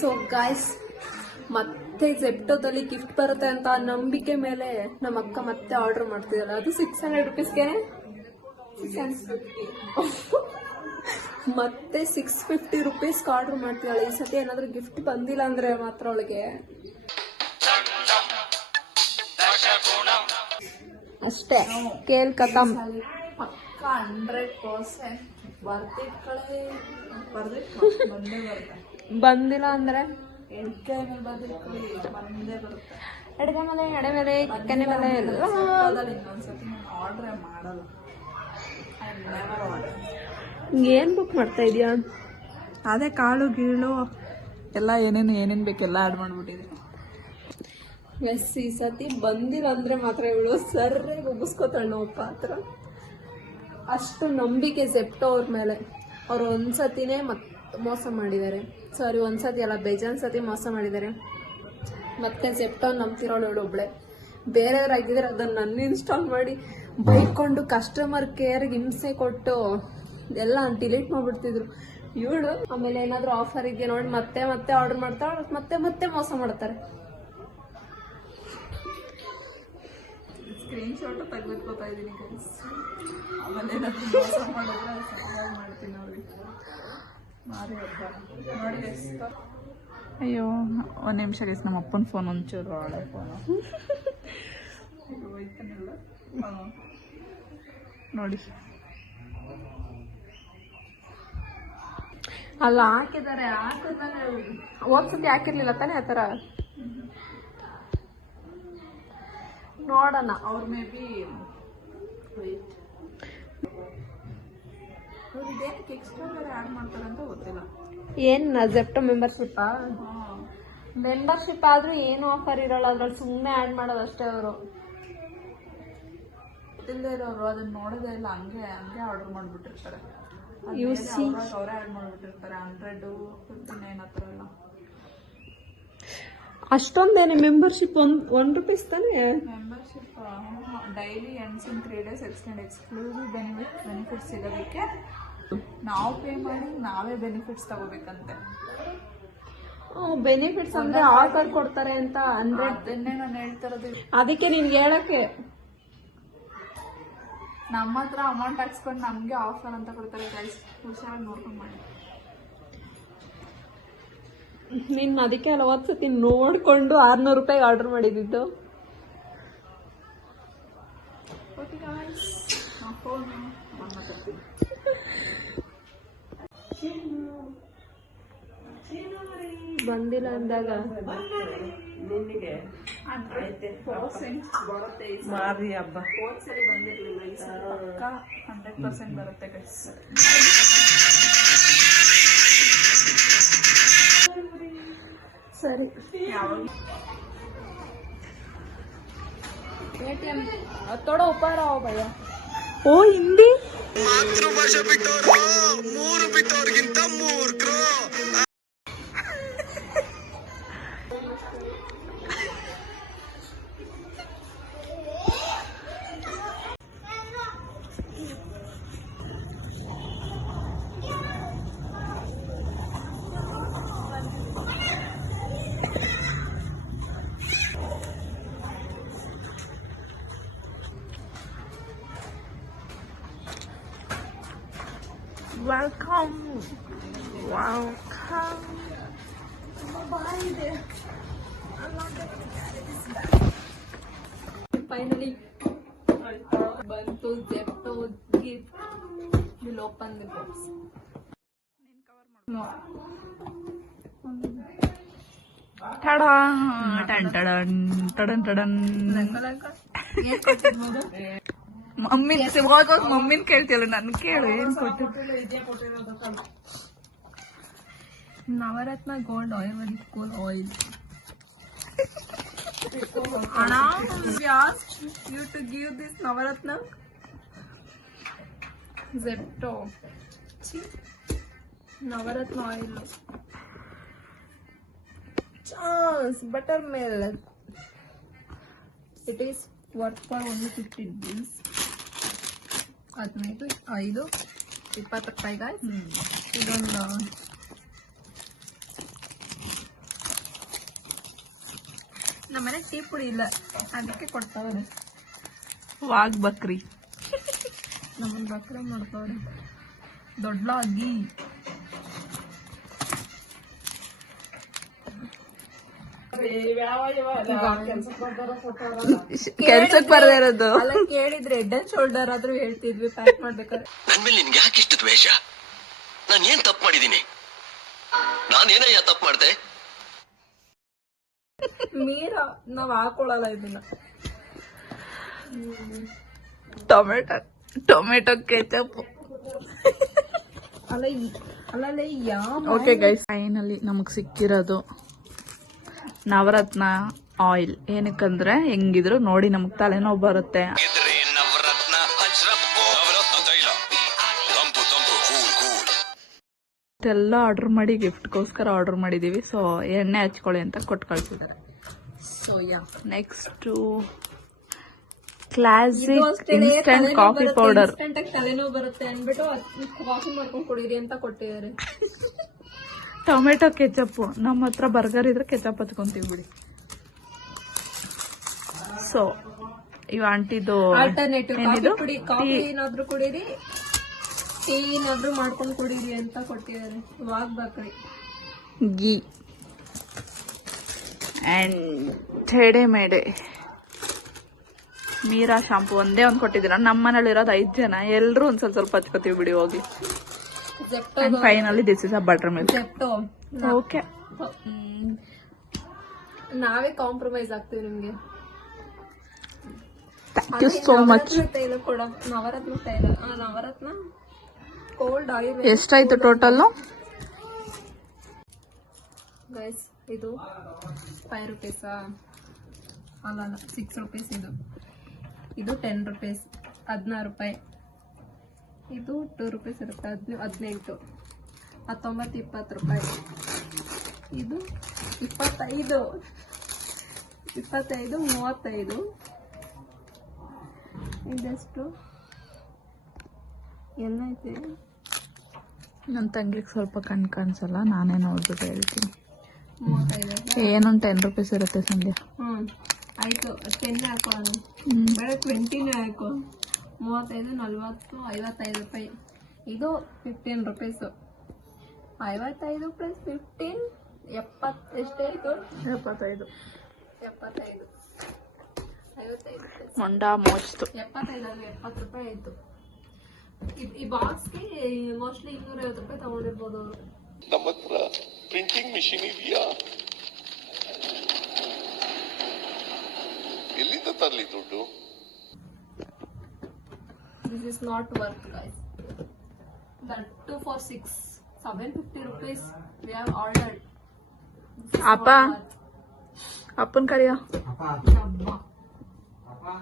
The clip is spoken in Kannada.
ಸೊ ಗಾಯ್ಸ್ ಮತ್ತೆ ಜೆಪ್ಟೋದಲ್ಲಿ ಗಿಫ್ಟ್ ಬರುತ್ತೆ ಅಂತ ನಂಬಿಕೆ ಮೇಲೆ ನಮ್ಮ ಅಕ್ಕ ಮತ್ತೆ ಆರ್ಡರ್ ಮಾಡ್ತಿದ್ದಾರೆ. ಅದು ಸಿಕ್ಸ್ ಹಂಡ್ರೆಡ್ ರುಪೀಸ್ಗೆ ಮತ್ತೆ ಸಿಕ್ಸ್ ಫಿಫ್ಟಿ ರುಪೀಸ್ಗೆ ಆರ್ಡರ್ ಮಾಡ್ತಿದ್ದಾಳೆ. ಈ ಸತಿ ಏನಾದರೂ ಗಿಫ್ಟ್ ಬಂದಿಲ್ಲ ಅಂದ್ರೆ ಮಾತ್ರ ಅವಳಿಗೆ. ಅಷ್ಟೇ ಕೇಳ್ ಕತಮ್ ಪಕ್ಕ ಹಂಡ್ರೆಡ್ ಪರ್ಸೆಂಟ್ ಬರ್ದಿಟ್ಕೊಳ್ಳಿ. ಬರ್ದಿಟ್ಟು ಬಂದೇ ಬರುತ್ತೆ. ಬಂದಿಲ್ಲ ಅಂದ್ರೆ? ಅಡುಗೆ ಮೇಲೆ ಎಡೆ ಮೇಲೆ ಕೆನೆ ಮೇಲೆ ಎಲ್ಲ. ಅದ್ರಲ್ಲಿ ನಾನು ಆರ್ಡ್ರೇ ಮಾಡಲ್ಲ ಐ ನೆವರ್ ಆರ್ಡರ್ ಏನ್ ಬುಕ್ ಮಾಡ್ತಾ ಇದೀಯಾ? ಅದೇ ಕಾಳು ಗೀಳು ಎಲ್ಲ ಏನೇನು ಏನೇನು ಬೇಕೆಲ್ಲ ಆ್ಯಡ್ ಮಾಡ್ಬಿಟ್ಟಿದ್ರು ಎಸ್ ಈ ಸತಿ ಬಂದಿಲ್ಲ ಅಂದ್ರೆ ಮಾತ್ರ ಇವಳು ಸರ್ರೆ ಮುಗಿಸ್ಕೋತಾಳೆ ನಾವು ಪಾತ್ರ. ಅಷ್ಟು ನಂಬಿಕೆ ಸೆಪ್ಟೋ ಅವ್ರ ಮೇಲೆ. ಅವ್ರು ಒಂದ್ಸತಿನೇ ಮತ್ ಮೋಸ ಮಾಡಿದ್ದಾರೆ. ಸಾರಿ ಒಂದ್ಸತಿ ಅಲ್ಲ ಬೇಜಾನ್ ಸತಿ ಮೋಸ ಮಾಡಿದ್ದಾರೆ ಮತ್ತೆ ಸೆಪ್ಟೋನ್ ನಂಬ್ತಿರೋಳು ಹೇಳು ಒಬ್ಳೆ. ಬೇರೆಯವ್ರಾಗಿದ್ರೆ ಅದನ್ನ ನನ್ನ ಇನ್ಸ್ಟಾಲ್ ಮಾಡಿ ಬೈಕೊಂಡು ಕಸ್ಟಮರ್ ಕೇರ್ಗೆ ಹಿಂಸೆ ಕೊಟ್ಟು ಎಲ್ಲ ಡಿಲೀಟ್ ಮಾಡ್ಬಿಡ್ತಿದ್ರು. ಇವಳು ಆಮೇಲೆ ಏನಾದರೂ ಆಫರ್ ಇದೆಯಾ ನೋಡಿ ಮತ್ತೆ ಮತ್ತೆ ಆರ್ಡರ್ ಮಾಡ್ತಾಳೆ ಮತ್ತೆ ಮತ್ತೆ ಮೋಸ ಮಾಡ್ತಾರೆ. ಸ್ಕ್ರೀನ್ ಶಾಟು ಇದ್ದೀನಿ ಆಮೇಲೆ ಮೋಸ ಮಾಡಿದ್ರೆ ಮಾಡ್ತೀನಿ ಅವ್ರಿಗೆ. ಅಯ್ಯೋ ಒಂದು ನಿಮಿಷ ಗೈಸ್ ನಮ್ಮ ಅಪ್ಪನ ಫೋನ್ ಒಂಚೂರು ಹಳೆ ಫೋನು ನೋಡಿ. ಅಲ್ಲ ಹಾಕಿದ್ದಾರೆ ಹಾಕಿದ್ಮೇಲೆ ಹೋಗ್ಸತಿ ಹಾಕಿರ್ಲಿಲ್ಲ ತಾನೇ ಆ ಥರ? ನೋಡೋಣ. ಅವ್ರು ಮೇ ಬಿ ಅವ್ರು ಎಕ್ಸ್ಟ್ರಾ ಬೇರೆ ಆ್ಯಡ್ ಮಾಡ್ತಾರೆ ಅಂತ ಗೊತ್ತಿಲ್ಲ. ಏನು ಜೆಪ್ಟೋ ಮೆಂಬರ್ಶಿಪ್ಪಾ ಮೆಂಬರ್ಶಿಪ್ ಆದ್ರೂ ಏನು ಆಫರ್ ಇರೋಲ್ಲ ಅದ್ರಲ್ಲಿ ಸುಮ್ಮನೆ ಆ್ಯಡ್ ಮಾಡೋದಷ್ಟೇ ಅವರು. ಗೊತ್ತಿಲ್ಲದೆ ಇರೋರು ಅದನ್ನ ನೋಡೋದೇ ಇಲ್ಲ ಹಂಗೆ ಹಂಗೆ ಆರ್ಡರ್ ಮಾಡ್ಬಿಟ್ಟಿರ್ತಾರೆ. You see. ಅವರೇ ಆ್ಯಡ್ ಮಾಡಿಬಿಟ್ಟಿರ್ತಾರೆ ಹಂಡ್ರೆಡು ಫಿಫ್ಟಿ ನೈನ್ ಆ ಥರ ಎಲ್ಲ. ಅಷ್ಟೊಂದೇನೆ ಮೆಂಬರ್ಶಿಪ್ ಒಂದ್ ಒನ್ ರುಪೀಸ್ ತಾನೇ? Membership daily ends in three days extend exclusive benefit benefit ಸಿಗೋದಕ್ಕೆ ನಾವು ಪೇ ಮಾಡಿ ನಾವೇ ಬೆನಿಫಿಟ್ಸ್ ತಗೋಬೇಕಂತೆ. ಬೆನಿಫಿಟ್ಸ್ ಅಂದ್ರೆ ಆಫರ್ ಕೊಡ್ತಾರೆ ಅಂತ ಅಂದ್ರೆ ಅದನ್ನೇ ನಾನು ಹೇಳ್ತಿರೋದು. ಅದಕ್ಕೆ ನಿನ್ಗೆ ಹೇಳಕ್ಕೆ. ನಮ್ಮ ಹತ್ರ ಅಮೌಂಟ್ ಹಾಕ್ಸ್ಕೊಂಡು ನಮಗೆ ಆಫರ್ ಅಂತ ಕೊಡ್ತಾರೆ ಗೈಸ್ ಹುಷಾರಾಗಿ ನೋಡ್ಕೊಂಡು ಮಾಡಿ. ನೀನ್ ಅದಕ್ಕೆ ಹಲವತ್ತು ಸತಿ ನೋಡ್ಕೊಂಡು ಆರ್ನೂರು ರೂಪಾಯಿಗೆ ಆರ್ಡರ್ ಮಾಡಿದ್ದು. ಓಕೆ ಗಾಯ್ಸ್ ಬಂದಿಲ್ಲ ಅಂದಾಗ. ಹಂಡ್ರೆಡ್ ಪರ್ಸೆಂಟ್ ಬರುತ್ತೆ ಈ ಮಾರಿ ಹಬ್ಬ. ಹೋದ್ ಸರಿ. ಬಂದಿರ್ಲಿಲ್ಲ ಈ ಸಲ ಪಕ್ಕ ಹಂಡ್ರೆಡ್ ಪರ್ಸೆಂಟ್ ಬರುತ್ತೆ ಗೈಸ್ ಸರಿ ಯಾವಾಗ ಎಟಿಎಂ ತೋಡೋ ಉಪಾರ आओ ಭಯ್ಯ ಓ ಹಿಂದಿ ಮಾತೃಭಾಷೆ ಬಿಟ್ಟವರು ಮೂರು ಬಿಟ್ಟವ್ರಿಗಿಂತ ಮೂರ್ಖರು Welcome. Welcome. Finally, Bantod, Deptod, Gift. We'll open the box. Ta-da! ಮಮ್ಮಿನ ಕೇಳ್ತಿಲ್ಲ ನನ್ ಕೇಳು ಏನ್ ಕೊಟ್ಟು Navratna gold ayurvedic cool oil ಅಣ್ಣ you to give this Navratna Zepto Navratna oil chance buttermilk it is worth for only fifty rupees ಹದಿನೈದು ಐದು ಇಪ್ಪತ್ತು ರೂಪಾಯಿಗೆ ಇದೊಂದು ನಮ್ಮನೆ ಟೀ ಪುಡಿ ಇಲ್ಲ. ಅದಕ್ಕೆ ಕೊಡ್ತಾವ್ರೆ. ವಾಗ್ ಬಕ್ರಿ. ನಮ್ಮನ್ ಬಕ್ರೆ ಮಾಡ್ತಾವ್ರೆ. ದೊಡ್ಡ ಆಗಿ ಕೆಲ್ಸಕ್ ಬರ್ದೇ ಇರೋದು. ಅಲ್ಲ ಕೇಳಿದ್ರೆ ಹೆಡ್ ಅಂಡ್ ಶೋಲ್ಡರ್ ಆದ್ರೂ ಹೇಳ್ತಿದ್ವಿ ಪ್ಯಾಕ್ ಮಾಡ್ಬೇಕಾದ್ರೆ. ನನ್ ಮೇಲೆ ನಿನ್ಗೆ ಯಾಕೆ ಇಷ್ಟು ದ್ವೇಷ? ನಾನ್ ಏನ್ ತಪ್ಪು ಮಾಡಿದೀನಿ ನಾನೇನಯ್ಯ ತಪ್ಪು ಮಾಡ್ದೆ? ಮೀರಾ ನಾವ್ ಹಾಕೊಳಲ್ಲ ಇದನ್ನ. Tomato tomato ketchup. ಅಲ್ಲ ಅಲ್ಲಲ್ಲ ಯಾವ ಓಕೆ ಗೈಸ್ ಫೈನಲಿ ನಮಗ್ ಸಿಕ್ಕಿರೋದು. ನವರತ್ನ ಆಯಿಲ್ ಏನಕ್ಕಂದ್ರೆ ಹೆಂಗಿದ್ರು ನೋಡಿ ನಮಗ್ ತಲೆನೋವು ಬರುತ್ತೆ. ಎಲ್ಲ ಆರ್ಡರ್ ಮಾಡಿ ಗಿಫ್ಟ್ಗೋಸ್ಕರ ಆರ್ಡರ್ ಮಾಡಿದೀವಿ. ಸೊ ಎಣ್ಣೆ ಹಚ್ಕೊಳ್ಳಿ ಅಂತ ಕೊಟ್ಟು ಕಳ್ಸಿದ್ದಾರೆ. So ya next classic instant coffee powder ತಲೆನೋವು ಬರುತ್ತೆ ಅಂದ್ಬಿಟ್ಟು ಕಾಫಿ ಮಾಡ್ಕೊಂಡು ಕುಡೀರಿ ಅಂತ ಕೊಟ್ಟಿದ್ದಾರೆ. ಟೊಮೆಟೊ ಕೆಚಪ್ಪು ನಮ್ಮ ಹತ್ರ ಬರ್ಗರ್ ಇದ್ರೆ ಕೆಚಪ್ ಹತ್ಕೊಂತೀವಿ ಬಿಡಿ. ಸೊ ಇವ್ ಆಂಟಿದು ಏನಾದ್ರೂ ಕುಡೀರಿ. ಟೀ ಏನಾದ್ರೂ ಮಾಡ್ಕೊಂಡು ಕುಡೀರಿ ಅಂತ ಕೊಟ್ಟಿದ್ದಾರೆ. ವಾಗ್ ಬಾಕ್ರಿ. ಗೀ ಅಂಡ್ ಥೇಡೆ ಮೇಡೆ. ಮೀರಾ ಶಾಂಪು ಒಂದೇ ಒಂದ್ ಕೊಟ್ಟಿದ್ದೀರ? ನಮ್ಮ ಮನೇಲಿ ಇರೋದು ಐದ್ ಜನ. ಎಲ್ಲರೂ ಒಂದ್ ಸ್ವಲ್ಪ ಸ್ವಲ್ಪ ಹಚ್ಕೋತೀವಿ ಬಿಡಿ ಹೋಗ್ಲಿ. Zepto finally, finally is a buttermilk. Butter Okay. ನಾವೇ ಕಾಂಪ್ರಮೈಸ್ ಆಗ್ತೀವಿ ನಿಮ್ಗೆ. ಯು ಸೋ ಮಚ್ ನವರತ್ನ ತೈಲ ಕೊಡ ನವರತ್ನ ತೈಲ ಆ, ನವರತ್ನ? ಕೋಲ್ಡ್ ಆಯುರ್ವೇದ ಎಷ್ಟಾಯ್ತು ಟೋಟಲ್ ಗೈಸ್ ಇದು ಫೈವ್ ರುಪೀಸಾ ಅಲ್ಲ ಅಲ್ಲ ಸಿಕ್ಸ್ ರುಪೀಸ್ ಇದು. ಇದು ಟೆನ್ ರುಪೀಸ್ ಹದಿನಾರು ರೂಪಾಯಿ. ಇದು ಟೂ ರುಪೀಸ್ ಇರುತ್ತೆ ಹದಿನ ಹದಿನೆಂಟು. ಹತ್ತೊಂಬತ್ತು ಇಪ್ಪತ್ತು ರೂಪಾಯಿ. ಇದು ಇಪ್ಪತ್ತೈದು. ಇಪ್ಪತ್ತೈದು ಮೂವತ್ತೈದು. ಇದೆಷ್ಟು? ಎಲ್ಲೈತೆ ನನ್ನ ತಂಗಿಗೆ ಸ್ವಲ್ಪ ಕಣ್ಣು ಕಾಣಿಸಲ್ಲ ನಾನೇ ನೋಡ್ಬಿಟ್ಟು ಹೇಳ್ತೀನಿ. ಮೂವತ್ತೈದು ಏನೊಂದು ಟೆನ್ ರುಪೀಸ್ ಇರುತ್ತೆ ಸಂಧ್ಯಾ. ಹ್ಞೂ ಆಯಿತು ಟೆನ್ ಹಾಕೋ. ಬೇಡ ಟ್ವೆಂಟಿನೇ ಹಾಕು. ಮೂವತ್ತೈದು ನಲ್ವತ್ತು ಐವತ್ತೈದು ರೂಪಾಯಿ. ಇದು ಫಿಫ್ಟೀನ್ ರುಪೀಸು ಐವತ್ತೈದು ಪ್ಲಸ್ ಫಿಫ್ಟೀನ್ ಎಪ್ಪತ್ತು ಎಷ್ಟಾಯಿತು ಎಪ್ಪತ್ತೈದು. ಎಪ್ಪತ್ತೈದು. ಐವತ್ತೈದು ಮೊಂಡ ಮೋಸ್ತು ಎಪ್ಪತ್ತೈದು ಎಪ್ಪತ್ತು ರೂಪಾಯಿ ಆಯಿತು. ಈ ಬಾಕ್ಸ್ಗೆ ಮೋಸ್ಟ್ಲಿ ಇನ್ನೂರೈವತ್ತು ರೂಪಾಯಿ ತಗೊಂಡಿರ್ಬೋದು ಅವರು. ನಮ್ಮ ಹತ್ರ ಪ್ರಿಂಟಿಂಗ್ ಮಿಷಿನ್ ಇದೆಯಾ? ಎಲ್ಲಿಂದ ತರ್ಲಿ ದುಡ್ಡು? this is not worth guys that 2 for 6 750 rupees we have ordered apa apun karya apa apa